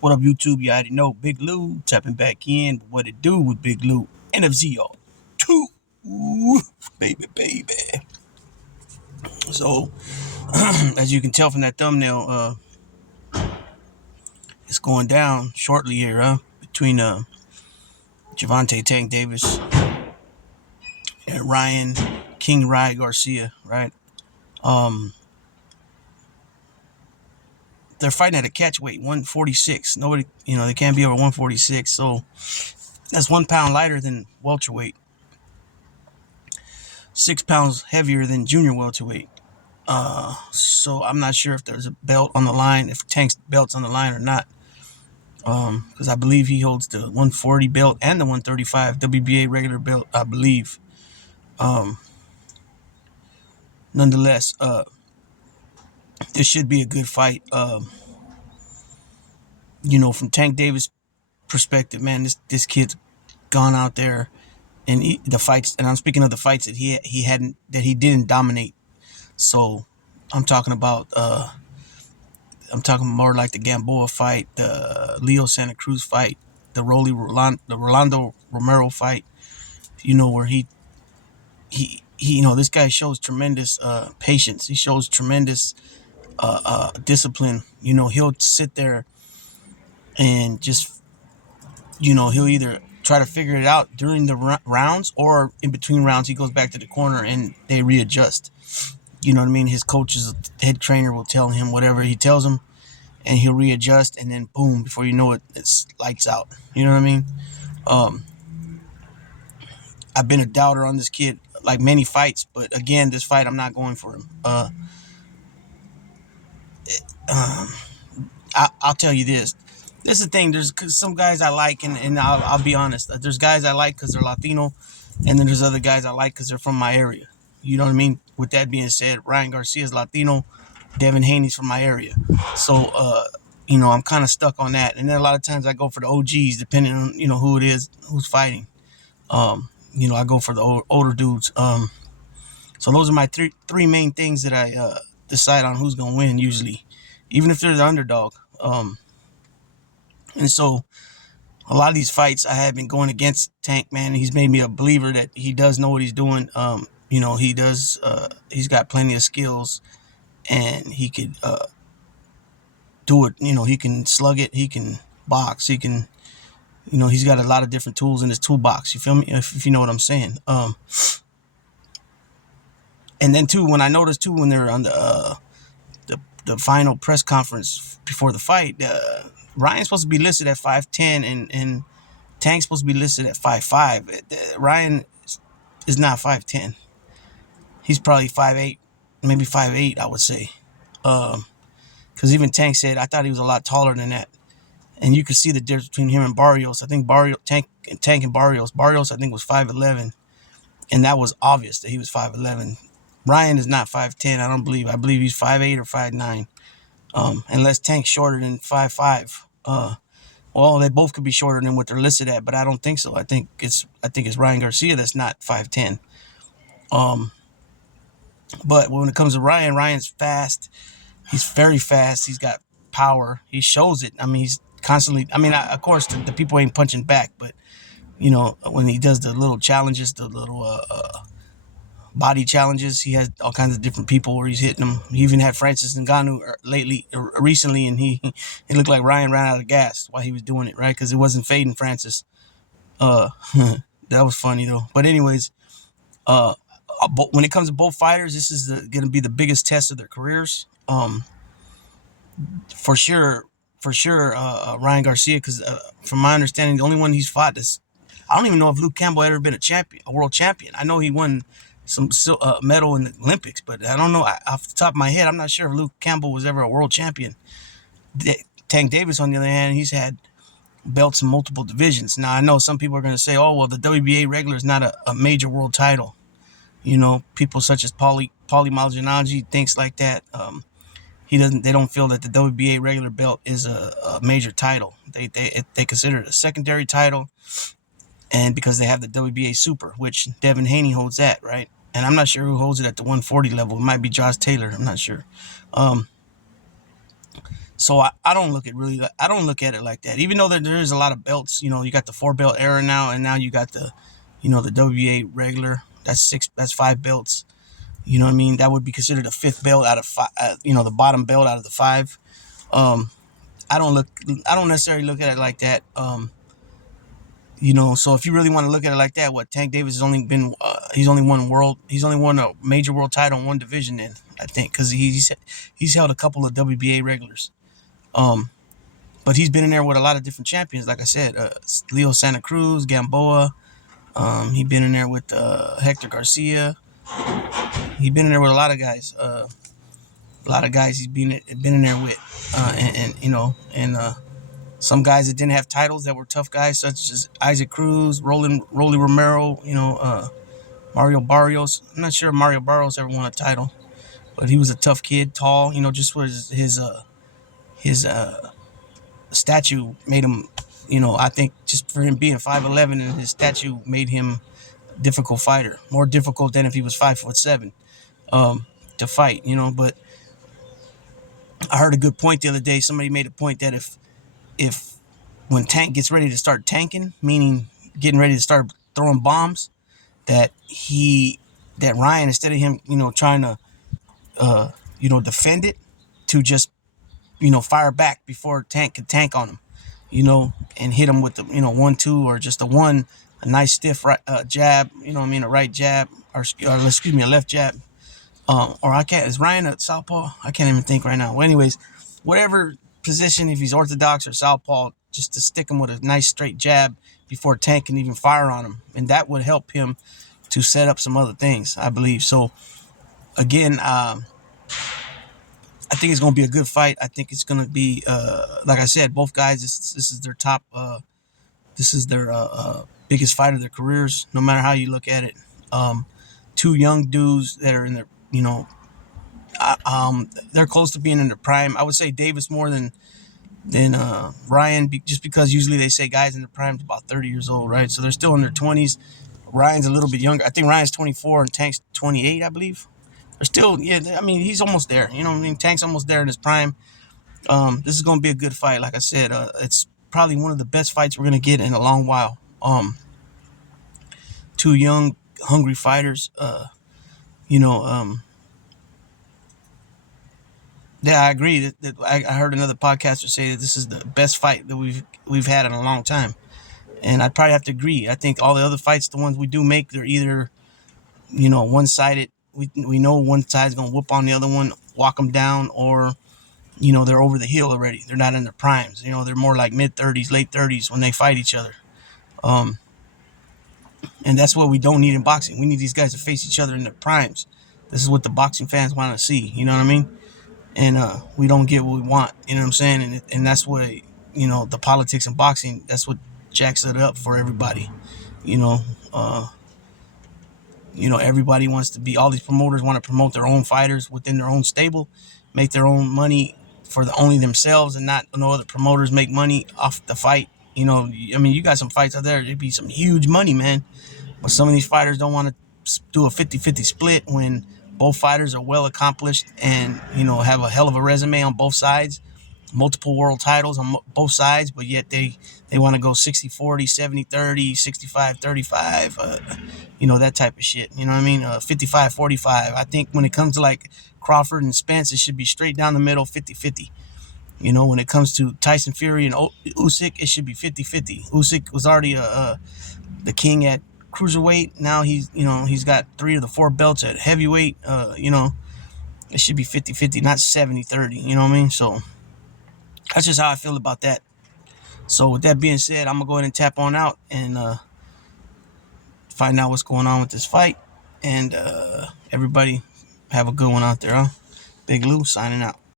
What up, YouTube? You already know Big Lou tapping back in. What it do with Big Lou? NFC, y'all. Two, baby, baby. So, as you can tell from that thumbnail, it's going down shortly here, between Javante Tank Davis and Ryan King Rye Garcia, right? Um, they're fighting at a catch weight, 146. Nobody, they can't be over 146. So that's 1 pound lighter than welterweight, 6 pounds heavier than junior welterweight. So I'm not sure if there's a belt on the line, if Tank's belt's on the line or not. Because I believe he holds the 140 belt and the 135 WBA regular belt, I believe. Um, Nonetheless, this should be a good fight. From Tank Davis' perspective, man, this kid's gone out there and the fights, and I'm speaking of the fights that he didn't dominate. So I'm talking about I'm talking more like the Gamboa fight, the Leo Santa Cruz fight, the Rolando Romero fight. Where this guy shows tremendous patience. He shows tremendous discipline. He'll sit there and just, he'll either try to figure it out during the rounds or in between rounds. He goes back to the corner and they readjust. You know what I mean? His coach's head trainer will tell him whatever he tells him, and he'll readjust, and then boom, before you know it, it's lights out. You know what I mean? Um, I've been a doubter on this kid, like many fights, but again, this fight, I'm not going for him. I'll tell you this. This is the thing. There's some guys I like, and I'll be honest. There's guys I like because they're Latino, and then there's other guys I like because they're from my area. You know what I mean? With that being said, Ryan Garcia is Latino, Devin Haney's from my area. So, I'm kind of stuck on that. And then a lot of times I go for the OGs, depending on, who it is, who's fighting. I go for the older dudes. So those are my three main things that I decide on who's going to win usually, even if they're the underdog. And so a lot of these fights I have been going against Tank, man. He's made me a believer that he does know what he's doing. He does, he's got plenty of skills, and he could do it. He can slug it. He can box. He can, he's got a lot of different tools in his toolbox. You feel me? If you know what I'm saying. And then too, when I noticed too, when they're on the final press conference before the fight, Ryan's supposed to be listed at 5'10", and Tank's supposed to be listed at 5'5". Ryan is not 5'10". He's probably 5'8", maybe 5'8", I would say. Because even Tank said, I thought he was a lot taller than that. And you could see the difference between him and Barrios. I think Tank and Barrios. Barrios, I think, was 5'11", and that was obvious that he was 5'11". Ryan is not 5'10", I don't believe. I believe he's 5'8" or 5'9". Unless Tank's shorter than 5'5". Well, they both could be shorter than what they're listed at, but I don't think so. I think it's Ryan Garcia that's not 5'10". But when it comes to Ryan's fast. He's very fast. He's got power. He shows it. I mean, he's constantly. I mean, of course, the people ain't punching back, but when he does the little challenges, the little body challenges, he has all kinds of different people where he's hitting them. He even had Francis Ngannou recently, and he looked like Ryan ran out of gas while he was doing it, right? Because it wasn't fading Francis. That was funny though. But anyways, when it comes to both fighters, this is going to be the biggest test of their careers. For sure, Ryan Garcia, because from my understanding, the only one he's fought is, I don't even know if Luke Campbell ever been a world champion. I know he won some medal in the Olympics, but I don't know, off the top of my head, I'm not sure if Luke Campbell was ever a world champion. Tank Davis, on the other hand, he's had belts in multiple divisions. Now, I know some people are going to say, oh, well, the WBA regular is not a major world title. People such as Paulie Malignaggi, things like that. They don't feel that the WBA regular belt is a major title. They consider it a secondary title, and because they have the WBA Super, which Devin Haney holds that, right? And I'm not sure who holds it at the 140 level. It might be Josh Taylor. I'm not sure. So I don't look at I don't look at it like that. Even though there is a lot of belts, you got the 4 belt era now, and now you got the WBA regular. That's six. That's 5 belts. You know what I mean? That would be considered a fifth belt out of five. The bottom belt out of the five. Um, I don't look. I don't necessarily look at it like that. So if you really want to look at it like that, what Tank Davis has only been, he's only won a major world title in one division. Then I think because he's held a couple of WBA regulars. Um, but he's been in there with a lot of different champions. Like I said, Leo Santa Cruz, Gamboa. He's been in there with Hector Garcia. He's been in there with a lot of guys. A lot of guys he's been in there with, and some guys that didn't have titles that were tough guys, such as Isaac Cruz, Rolly Romero, Mario Barrios. I'm not sure if Mario Barrios ever won a title, but he was a tough kid, tall. Just was his statue made him. I think just for him being 5'11" and his statue made him a difficult fighter, more difficult than if he was 5'7" to fight. But I heard a good point the other day. Somebody made a point that if when Tank gets ready to start tanking, meaning getting ready to start throwing bombs, that Ryan, instead of him, trying to, defend it, to just, fire back before Tank could tank on him, and hit him with the, 1-2 or just a nice stiff right jab, a right jab or excuse me, a left jab. Or I can't. Is Ryan a southpaw? I can't even think right now. Well, anyways, whatever position, if he's orthodox or southpaw, just to stick him with a nice straight jab before Tank can even fire on him, and that would help him to set up some other things, I believe. So again, I think it's going to be a good fight. I think it's going to be, like I said, both guys. This is their top. This is their biggest fight of their careers, no matter how you look at it. Two young dudes that are in their, they're close to being in their prime. I would say Davis more than Ryan, just because usually they say guys in their prime is about 30 years old, right? So they're still in their 20s. Ryan's a little bit younger. I think Ryan's 24 and Tank's 28, I believe. They're still, yeah. I mean, he's almost there. You know what I mean? Tank's almost there in his prime. This is going to be a good fight. Like I said, it's probably one of the best fights we're going to get in a long while. Two young, hungry fighters. Yeah, I agree. That I heard another podcaster say that this is the best fight that we've had in a long time, and I'd probably have to agree. I think all the other fights, the ones we do make, they're either one-sided. We know one side's gonna whoop on the other one, walk them down, or they're over the hill already. They're not in their primes. They're more like mid-30s, late 30s when they fight each other. And that's what we don't need in boxing. We need these guys to face each other in their primes. This is what the boxing fans want to see. You know what I mean? And we don't get what we want. You know what I'm saying? And that's what the politics in boxing. That's what jacks it up for everybody. Everybody wants to be. All these promoters want to promote their own fighters within their own stable, make their own money for only themselves, and not no other promoters make money off the fight. You got some fights out there. It'd be some huge money, man. But some of these fighters don't want to do a 50-50 split when both fighters are well accomplished and, have a hell of a resume on both sides, multiple world titles on both sides, but yet they want to go 60-40, 70-30, 65-35, that type of shit. You know what I mean? 55-45. I think when it comes to like Crawford and Spence, it should be straight down the middle, 50-50. When it comes to Tyson Fury and Usyk, it should be 50-50. Usyk was already the king at cruiserweight. Now he's got 3 of the 4 belts at heavyweight. It should be 50-50, not 70-30. You know what I mean? So that's just how I feel about that. So with that being said, I'm going to go ahead and tap on out and find out what's going on with this fight. And everybody have a good one out there, huh? Big Lou signing out.